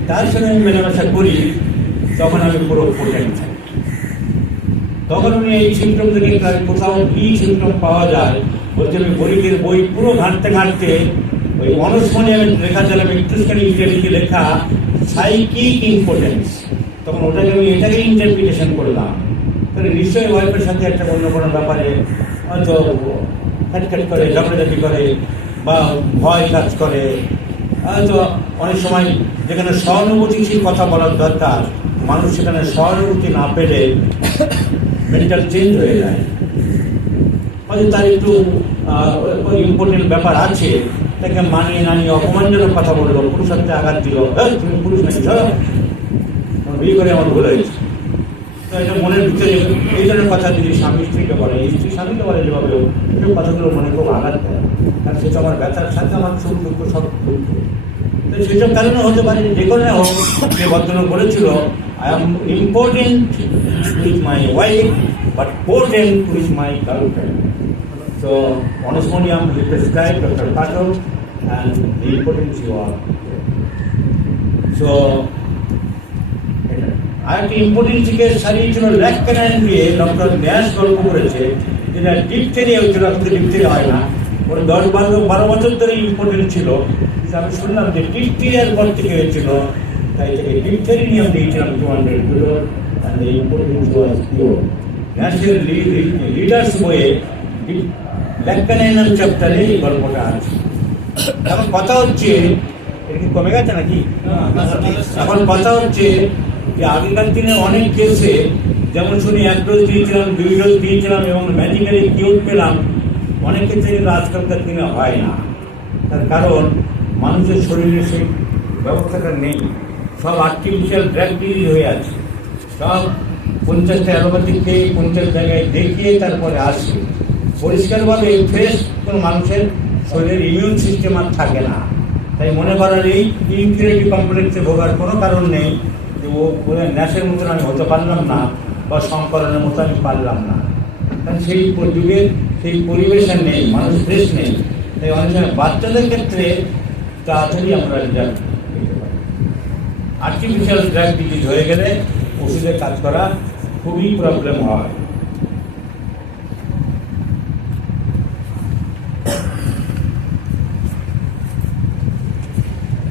তার সঙ্গে আমি মেলামেশা করি তখন আমি পুরো পোটেন্ট থাকি। তখন উনি এই সিমটম থেকে কোথাও কী সিমটম পাওয়া যায় বলতে, আমি বইয়ের বই পুরো ঘাঁটতে ঘাঁটতে ওই অনসমোডিয়ামের লেখা চালাম, একটুখানি ইংরেজিতে লেখা সাইকিক ইম্পোর্টেন্স, তখন ওটাকে আমি এটাকে ইন্টারপ্রিটেশন করলাম। তাহলে নিশ্চয়ই ওয়াইফের সাথে একটা অন্য কোনো ব্যাপারে হয়তো খাটখাট করে, ঝগড়াঝাটি করে বা ভয় কাজ করে, হয়তো অনেক সময় যেখানে সহানুভূতিশীল কথা বলার দরকার মানুষ সেখানে সহানুভূতি না পেলে মেন্টাল চেঞ্জ হয়ে যায়। হয়তো তার একটু ইম্পর্টেন্ট ব্যাপার আছে, তাকে মানিয়ে নানিয়ে অপমানজনক কথা বললো, পুরুষত্বে আঘাত দিল, তুমি পুরুষ নাকি, ধরো বিয়ে করে আমার ভুল হয়েছে। তো এটা মনের ভিতরে এই ধরনের কথা যদি স্বামী স্ত্রীকে বলে, স্ত্রী স্বামীকে বলে, যেভাবে এই কথাগুলো মনে খুব আঘাত দেয়, কারণ সেটা আমার ব্যথার সাথে আমার সুখ দুঃখ সব দুঃখ। তো সেসব কারণে হতে পারে, যে কোনো হোক, যে ভদ্রলোক বলেছিল I am important with my wife but পোর্টেন্ট with my girlfriend. So, Onesmodium he prescribed Dr. Patel and the importance you are. So, আর একটা ইম্পর্টেন্ট থেকে সারিয়েছিল ল্যাক ক্যানাইন দিয়ে ডক্টর ন্যাশ গল্প করেছে, যেটা ডিপথেরিয়া হয়েছিল, এখন তো ডিপথেরিয়া হয় না, ওর 10-12 বছর ধরে ইম্পর্টেন্ট ছিল। কিন্তু আমি শুনলাম যে ডিপথেরিয়ার পর থেকে হয়েছিল, তাই থেকে ডিপথেরিয়াম দিয়েছিলাম 200 kilo, and the importance was pure. ন্যাশের লিডার্স বইয়ে ল্যাক্কানাইনাম চ্যাপ্টারে এই গল্পটা আছে। এখন কথা হচ্ছে, এটা কি কমে গেছে নাকি? এখন কথা হচ্ছে যে আগেকার দিনে অনেক কেসে যেমন শুনি 1 ডোজ দিয়েছিলাম, 2 ডোজ দিয়েছিলাম এবং ম্যাজিক্যালি কিউর পেলাম, অনেক ক্ষেত্রে কিন্তু আজকালকার দিনে হয় না। তার কারণ মানুষের শরীরে সেই ব্যবস্থাটা নেই, সব আর্টিফিশিয়াল ড্রাগ ডিজিজ হয়ে আছে, সব 50টা অ্যালোপ্যাথিক খেয়ে 50 জায়গায় দেখিয়ে তারপরে আসে। পরিষ্কারভাবে ফ্রেশ কোনো মানুষের শরীরের ইমিউন সিস্টেম আর থাকে না। তাই মনে করার এই ইনফিরিয়রিটি কমপ্লেক্সে ভোগার কোনো কারণ নেই যে ও ন্যাসের মতন আমি হতে পারলাম না বা সংকরণের মতো আমি পারলাম না, কারণ সেই যুগে সেই পরিবেশে নেই, মানুষ ফ্রেশ নেই। তাই অনেক সময় বাচ্চাদের ক্ষেত্রে তাড়াতাড়ি আমরা রেজাল্ট পেতে পারি। আর্টিফিশিয়াল ড্রাগ ডিজিজ হয়ে গেলে ওষুধে কাজ করা খুবই প্রবলেম হয়।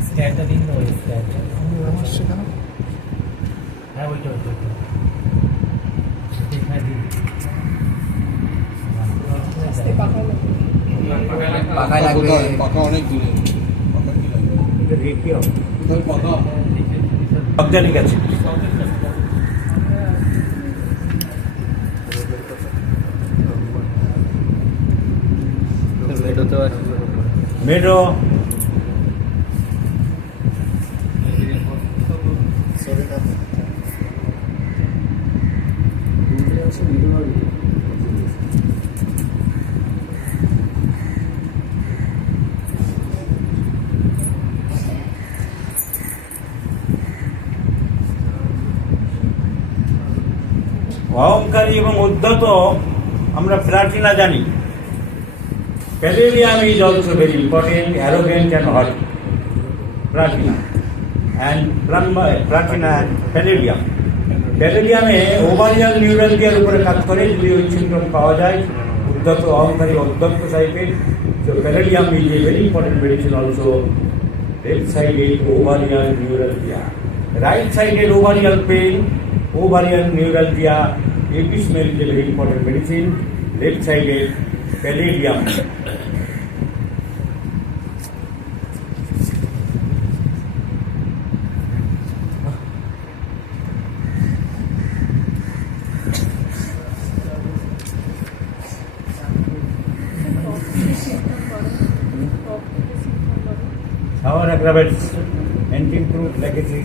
স্ক্যানটা দিন না, ওই স্ক্যানটা আমার সেখানে, হ্যাঁ ওইটা হ্যাঁ দিন পাকা লাগবে, পাকা অনেক দূরে, পাকা কি লাগবে, এটা রেখে হবে কোথায় পাকা অর্গানিক আছে। মেডো অহংকারী এবং উদ্ধত আমরা প্লাটিনা জানি। Palladium is also very important, arrogant and haughty. Platina and platina and palladium. Palladium-এ ওভারিয়াল নিউরালজিয়ার উপরে কাজ করে, যদি ওই সিমটম পাওয়া যায় উদ্ধত, অহংকারী, উদ্ধত টাইপের। So palladium is a very important medicine also. Left-sided ovarian neuralgia, right-sided ovarian pain, ovarian neuralgia, Apis mellifera is a very important medicine. Left side is palladium. Shower aggravates anti-improve legacy.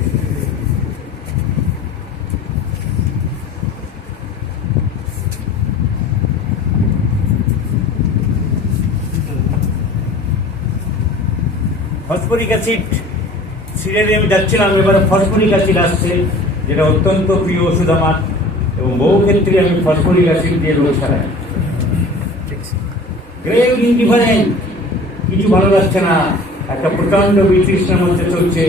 Phosphoric acid সিরিয়ালে আমি যাচ্ছিলাম, এবারে phosphoric acid আসছে, যেটা অত্যন্ত প্রিয় ওষুধ আমার, এবং বহু ক্ষেত্রে আমি ফসফরিক অ্যাসিড দিয়ে রোগ সারাই। গ্রেভ ইনডিফারেন্ট, কিছু ভালো লাগছে না, একটা প্রচন্ড বিতৃষ্ণার মধ্যে চলছে,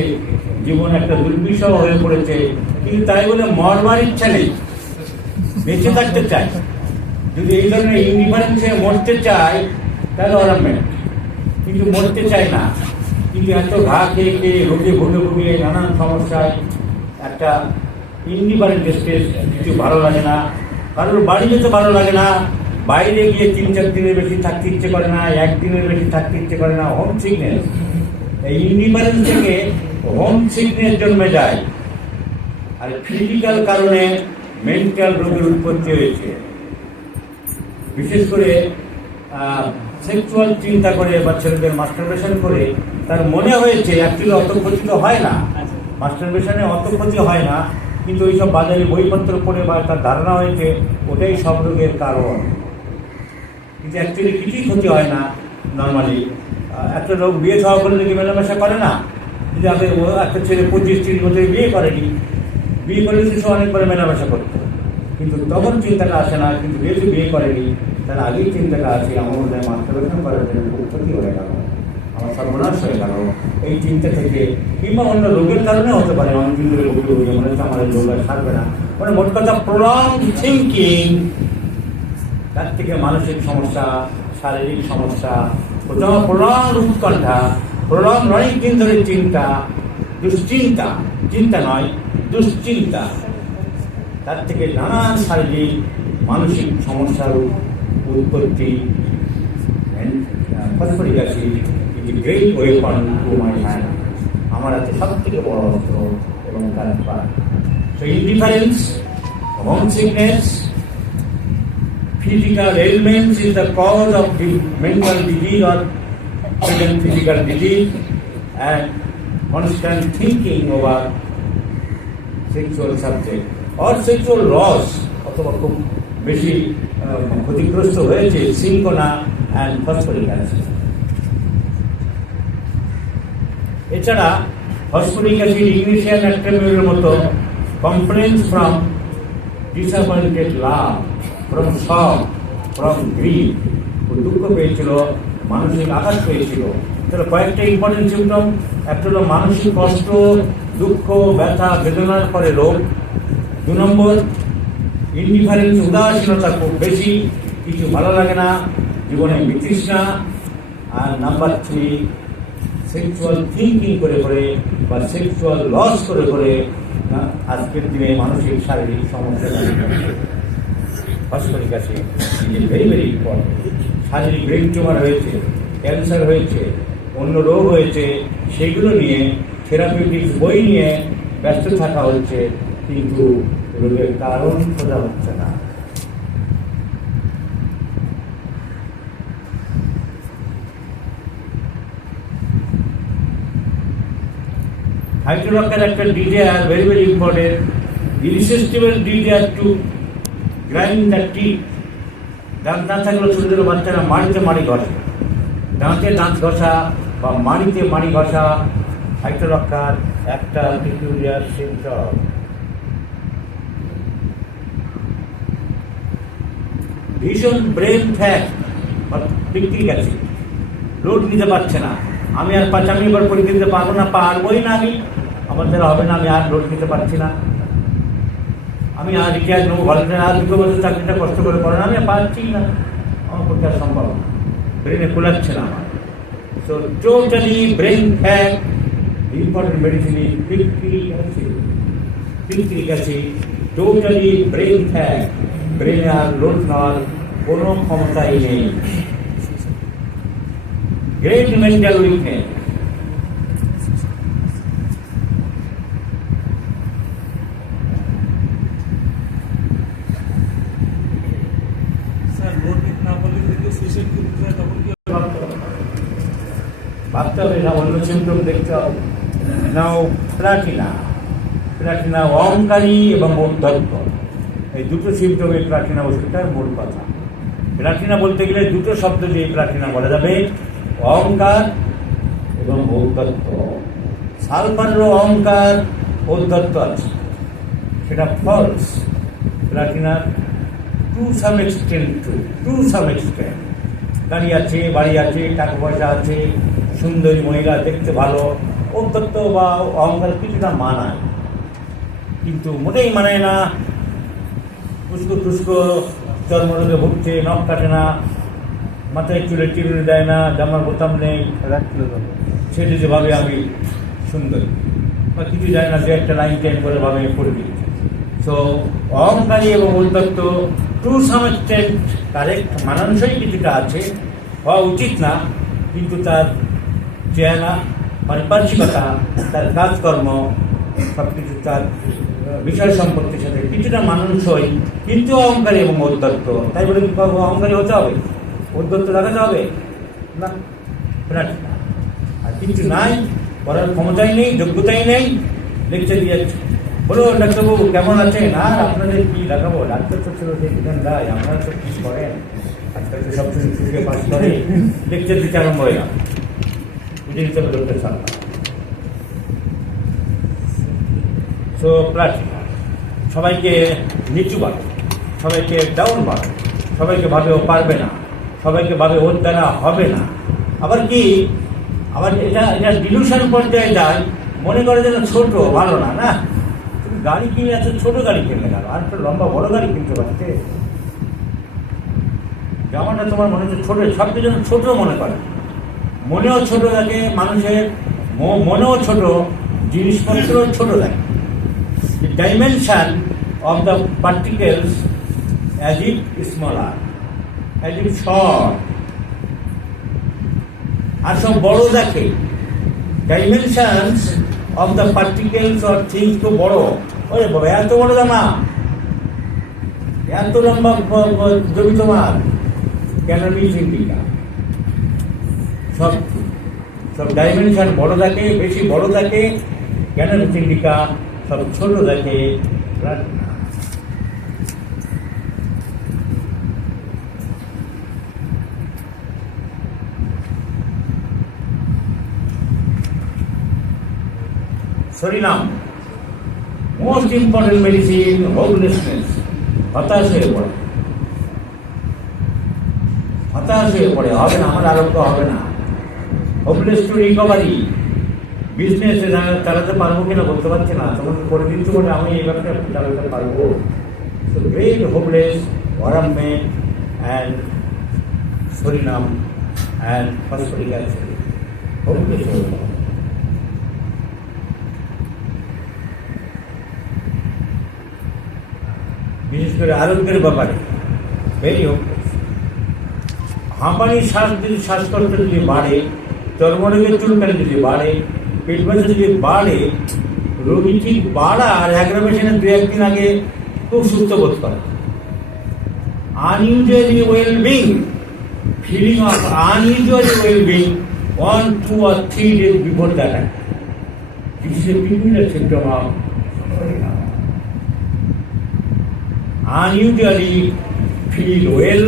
জীবন একটা দুর্বিষহ হয়ে পড়েছে, কিন্তু তাই বলে মরবার ইচ্ছা নেই, বেঁচে থাকতে চাই। যদি এই ধরনের ইনডিফারেন্সে মরতে চাই তাহলে অরামেন্ট, কিন্তু মরতে চাই না। কিন্তু এত ঘা খেয়ে খেয়ে রোগে ভুগে ভুগে নানান সমস্যায় একটা ইনডিফারেন্ট স্টেজ, কিছু ভালো লাগে না, কারোর বাড়ি যেতে ভালো লাগে না, বাইরে গিয়ে 3-4 দিনের বেশি থাকতে ইচ্ছে করে না, একদিনের বেশি থাকতে ইচ্ছে করে না, হোম সিকনেস। এই ইনডিফারেন্স থেকে হোম সিকনেস জন্মে যায়, আর ফিজিক্যাল কারণে মেন্টাল রোগের উৎপত্তি হয়েছে। বিশেষ করে সেক্সুয়াল চিন্তা করে বা ছেলেদের মাস্টারবেশন করে তার মনে হয়েছে, অ্যাকচুয়ালি অত ক্ষতি তো হয় না, মাস্টারবেশনে অত ক্ষতি হয় না, কিন্তু ওইসব বাজারে বইপত্র পড়ে বা তার ধারণা হয়েছে ওটাই সব রোগের কারণ, কিন্তু অ্যাকচুয়ালি কিছুই ক্ষতি হয় না। নর্মালি একটা লোক বিয়ে খাওয়া করলে কি মেলামেশা করে না? যদি আমাদের একটা ছেলে 25-30 বছরে বিয়ে করেনি, বিয়ে করলে সে অনেকবারে মেলামেশা করতো, কিন্তু তখন চিন্তাটা আসে না। কিন্তু যেহেতু বিয়ে করেনি, তার আগেই চিন্তাটা আছে, আমার মধ্যে মাস্টারবেশন করার জন্য খুব ক্ষতি হয়ে গেল, আমার সর্বনাশ হয়ে গেল। এই চিন্তা থেকে, কিংবা অন্য রোগের কারণে হতে পারে, অনেকদিন ধরে রোগী হয়ে মনে হচ্ছে আমার রোগ আর সারবে না, মানে মোট কথা প্রলং থিঙ্কিং, তার থেকে মানসিক সমস্যা, শারীরিক সমস্যা, প্রলং উৎকণ্ঠা, প্রলং অনেক দিন ধরে চিন্তা, দুশ্চিন্তা, চিন্তা নয় দুশ্চিন্তা, তার থেকে নানান শারীরিক মানসিক সমস্যার উৎপত্তি। Phosphoric acid is a great weapon to my hand, আমার হাতে সব থেকে বড় অস্ত্র এবং তার পার। So indifference, home sickness, physical ailments is the cause of the mental disease or even physical disease, and constant thinking over sexual subject or sexual loss, অথবা খুব বেশি ক্ষতিগ্রস্ত হয়েছে সিনকোনা অ্যান্ড ফসফরিক অ্যাসিড। এছাড়া ফসফরিক অ্যাসিড ইগনিশিয়ান অ্যাক্টেমিউলের মতো complaints from disappointed love, from shock, from grief, দুঃখ পেয়েছিল, মানসিক আঘাত পেয়েছিল। তাহলে কয়েকটা ইম্পর্টেন্ট সিমটম, একটা হলো মানসিক কষ্ট, দুঃখ, ব্যথা, বেদনার পরে রোগ। 2 নম্বর, ইনডিফারেন্স, উদাসীনতা খুব বেশি, কিছু ভালো লাগে না, জীবনে বিতৃষ্ণা। আর নাম্বার 3, সেক্সুয়াল থিঙ্কিং করে করে বা সেক্সুয়াল লস করে করে আজকের দিনে মানসিক শারীরিক সমস্যা। Phosphoric acid very very important. শারীরিক ব্রেন টিউমার হয়েছে, ক্যান্সার হয়েছে, অন্য রোগ হয়েছে, সেগুলো নিয়ে থেরাপিউটিক্স বই নিয়ে ব্যস্ত থাকা হচ্ছে, কিন্তু রোগের কারণ খোঁজা হচ্ছে না। হাইড্রোলকের একটা desire very very important, irresistible desire to grind the teeth. দাঁত না থাকলে ছোটো ছোটো বাচ্চারা মাড়িতে মাড়ি ঘষে, দাঁতে দাঁত ঘষা বা মাড়িতে মাড়ি ঘষা হাইড্রোলকার একটা পিকুলিয়ার সিমটম। ভীষণ ব্রেন ফ্যাট বা পিকটিক অ্যাসিড, লোড নিতে পারছে না, আমি আর আমি এবার পরীক্ষা দিতে পারবো না, পারবোই না, আমার দ্বারা হবে না, আমি আর লোড নিতে পারছি না, আমি আর রিটায়ার নেবো, ভলেন্টিয়ার আর 2 বছর চাকরিটা কষ্ট করে পড়ে না, আমি পারছি না, আমার পক্ষে আর সম্ভব না, ব্রেনে খোলাচ্ছে না আমার। So totally brain fag, important medicine is picric acid, totally brain fag. ব্রেনে আর লোড নেওয়ার কোনো ক্ষমতাই নেই। Great mental weakness. ভাবতে হবে না, অন্য সিমটম দেখতে হবে। নাও প্লাটিনা, প্লাটিনা অহংকারী এবং ঔদ্ধত্য, এই দুটো সিমটমে প্লাটিনা ওষুধটার মূল কথা। প্লাটিনা বলতে গেলে দুটো শব্দ দিয়ে প্লাটিনা বলা যাবে, অহংকার এবং ঔদ্ধত্য। সালফারেরও অহংকার ঔদ্ধত্য আছে, সেটা ফলস। প্লাটিনার টু সাম এক্সটেন্ট গাড়ি আছে, বাড়ি আছে, টাকা পয়সা আছে, সুন্দরী মহিলা, দেখতে ভালো, ঔদ্ধত্য বা অহংকার কিছুটা মানায়, কিন্তু মোটেই মানায় না। উস্কো টুস্কো চর্মরোগে ভুগছে, নখ কাটে না, মাথায় চুলে টিউলে দেয় না, জামার বোতাম নেই, ছেলে যে ভাবে আমি সুন্দরী, বা কিছু যায় না, যে একটা লাইন টাইম করে ভাবে পড়ে দিচ্ছে। সো অহংকারী এবং ঔদ্ধত্য টু সাম এক্সটেন্ট কারেক্ট, মানানসই কিছুটা আছে, হওয়া উচিত না, কিন্তু তার চেহারা, পারিপার্শ্বিকতা, তার কাজকর্ম, সব কিছু তার বিষয় সম্পত্তির সাথে কিছুটা মানানসই, কিন্তু অহংকারী এবং ঔদ্ধত্য। তাই বলে কি অহংকারী হতে হবে, ঔদ্ধত্য দেখাতে হবে না? আর কিছু নাই, করার ক্ষমতাই নেই, যোগ্যতাই নেই, লেকচার দিয়ে যাচ্ছে। বলো ডাক্তারবাবু কেমন আছেন? আর আপনাদের কি দেখাবো, ডাক্তার তো ছিল সেই বিধান দেয়, আপনারা তো কি করেন, ডাক্তার তো সবসময় সুখে পাস করে, লেকচার দিতে আরম্ভ হয়ে গেল, বুঝে নিতে হবে ডক্টর সাহেব। সো প্লাটিনা সবাইকে নিচু বাড়ে, সবাইকে ডাউন বাড়ে, সবাইকে ভাবে ও পারবে না, সবাইকে ভাবে ওর দ্বারা হবে না। আবার কি, আবার এটা ডিলুশন পর্যায়ে যায়, মনে করে যেন ছোট, ভালো না। না, তুমি গাড়ি কিনে এত ছোট গাড়ি কিনলে গেল, আর একটা লম্বা বড় গাড়ি কিনতে পারছে। জামাটা তোমার মনে হচ্ছে ছোট, সবকে যেন ছোট মনে করে, মনেও ছোট থাকে মানুষের, মনেও ছোট, জিনিসপত্রও ছোট থাকে। The dimension of the particles as if smaller, as if short, আর সব বড় দেখে। Dimensions of the particles or things তো বড়, ওরে বাবা এত বড় জামা, এত লম্বা জমি তোমার, কেন চিন্তিকা? সব ডাইমেনশন বড় থাকে, বেশি বড় থাকে, কেন চিন্তিকা? সব ছোট দেখে। Psorinum most important medicine, hopelessness, হতাশ হয়ে পড়ে, হবে না, আমার আরোগ্য হবে না, হোপলেস টু রিকভারি। বিজনেসে চালাতে পারবো কিনা বলতে পারছি না, তোমাকে করে দিচ্ছি বলে আমি এই ব্যবসা চালাতে পারবো। সো গ্রেট হোপলেস, ওরামে and Psorinum and phosphoric acid, hopeless হয়ে পড়ে। বিশেষ করে আরোগ্যের ব্যাপারে ভেরি হোপলেস। হাঁপানি, শ্বাসকষ্ট যদি বাড়ে, চর্মরোগের চুলকানি যদি বাড়ে, পেট ব্যথা যদি বাড়ে, রোগী ঠিক বাড়ার অ্যাগ্রাভেশনের 2-1 দিন আগে খুব সুস্থ বোধ করে। Unusually wellbeing, feeling of unusually wellbeing 1, 2 or 3 days before that attack. This is a peculiar symptom of unusually feel well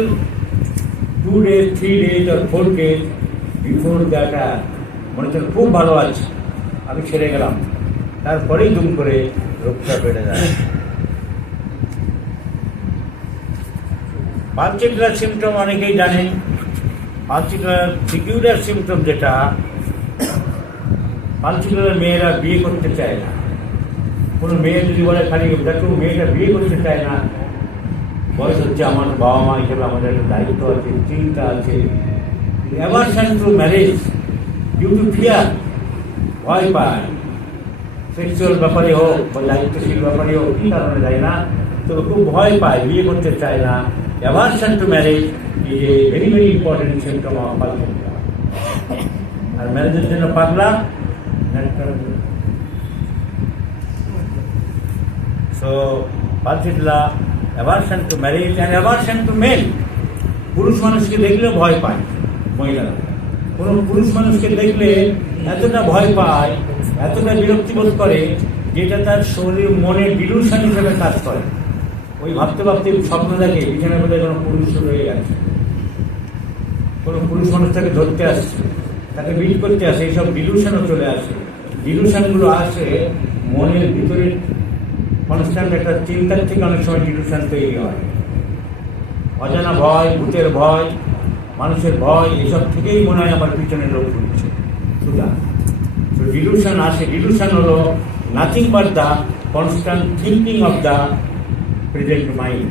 2 days, 3 days or 4 days before the attack. মনে হচ্ছে খুব ভালো আছে, আমি ছেড়ে গেলাম, তারপরেই দুম করে রোগটা বেড়ে যায়। পালচিকুলার সিমটম অনেকেই জানেন। পালচিকুলার সিকিউলার সিমটম যেটা, পালচিকুলার মেয়েরা বিয়ে করতে চায় না। কোনো মেয়ে যদি বলে খালি দেখো মেয়েটা বিয়ে করতে চায় না, বয়স হচ্ছে, আমার বাবা মা হিসেবে আমাদের একটা দায়িত্ব আছে, চিন্তা আছে। Aversion to marriage due to fear, ভয় পায়, সেক্সুয়াল ব্যাপারে হোক বা দায়িত্বশীল ব্যাপারে হোক, কী কারণে যায় না? তো খুব ভয় পায়, বিয়ে করতে চায় না। Aversion to marriage is a very very important symptom of Pulsatilla. আর ম্যারেজের জন্য পাগলা। So Pulsatilla, aversion to marriage and aversion to male. পুরুষ মানুষকে দেখলে ভয় পায় মহিলারা। কোনো পুরুষ মানুষকে দেখলে এতটা ভয় পায়, এতটা বিরক্তিবোধ করে, যেটা তার শরীর মনে ডিলুশন হিসেবে কাজ করে। ওই ভাবতে ভাবতে স্বপ্ন দেখে বিছানার মধ্যে কোনো পুরুষ রয়ে গেছে, কোনো পুরুষ মানুষ তাকে ধরতে আসছে, তাকে বিট করতে আসে, এইসব ডিলুশনও চলে আসে। ডিলুশনগুলো আসে মনের ভিতরে কনস্ট্যান্ট একটা চিন্তার থেকে অনেক সময় ডিলুশন তৈরি হয়। অজানা ভয়, ভূতের ভয়, মানুষের ভয়, এসব থেকেই মনে হয় আমার পিছনে লোক ঘুরছে। সুতরাং ডিলুশন আসে। ডিলুশন হলো nothing but the constant thinking of the present mind.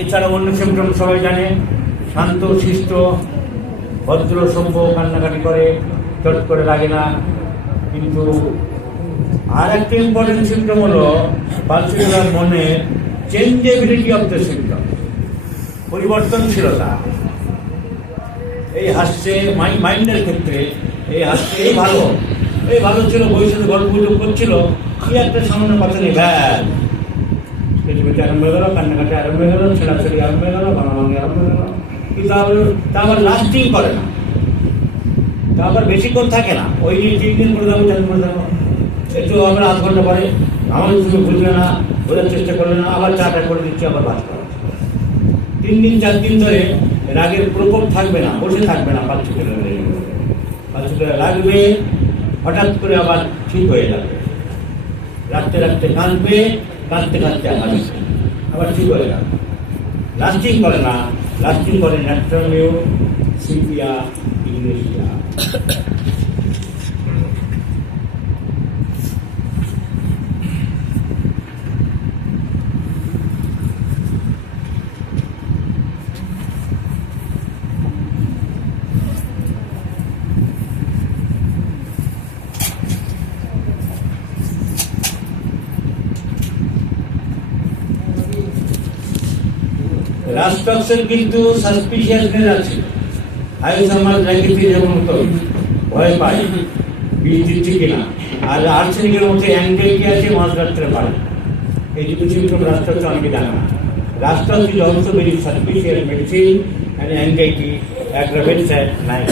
এছাড়া অন্য সিমটম সবাই জানে, শান্ত শিষ্ট ভদ্র সভ্য, কান্নাকাটি করে, চট করে লাগে না। কিন্তু আর একটা ইম্পর্টেন্ট সিমটম হলো পালসিডলার মনে চেঞ্জেবিলিটি অফ দ্য সিমটম, পরিবর্তনশীলতা। এই হাসছে মাইন্ডের ক্ষেত্রে, এই হাসছে, এই ভালো ছিল, বইয়ের সাথে গল্প গুজব করছিল, কি একটা সামান্য কথা নেই, ভ্যাল পেটে আরম্ভ হয়ে গেল, কান্নাকাটি আরম্ভ হয়ে গেল, ছেড়াছড়ি আরম্ভ হয়ে গেল, ভাঙাভাঙি আরম্ভ হয়ে গেল। কিন্তু তা আবার লাস্টিং করে না, তা আবার বেশিক্ষণ থাকে না। ওই 3 দিন করে যাবো, 4 দিন করে যাবো, একটু আবার আধ ঘন্টা পরে আমার তুমি বুঝবে না, বোঝার চেষ্টা করবে না, আবার চাটা করে দিচ্ছি, আবার বাস করা। 3 দিন 4 দিন ধরে রাগের প্রকোপ থাকবে না, বসে থাকবে না। পালসিডলা লাগবে, হঠাৎ করে আবার ঠিক হয়ে যাবে। রাখতে রাখতে কাঁদবে, কাঁদতে কাঁদতে আবার ঠিক হয়ে যাবে। লাস্টিং করে না, লাস্টিং করে ন্যাট্রামিউ সিপিয়া ইংলিশিয়া। রাস্টক্সের কিন্তু সাসপিশিয়াসনেস আছে। হাইসোমাস ল্যাকিটি যেমন মতো ভয় পায়, বিষ দিচ্ছে কিনা। আর আর্সেনিকের মধ্যে অ্যাংজাইটি আছে, মাছ রাখতে পারে। এই দুটো সিমটম রাস্টক্স অনেকে জানে না। Rhus tox is also very suspicious medicine and anxiety aggravates at night.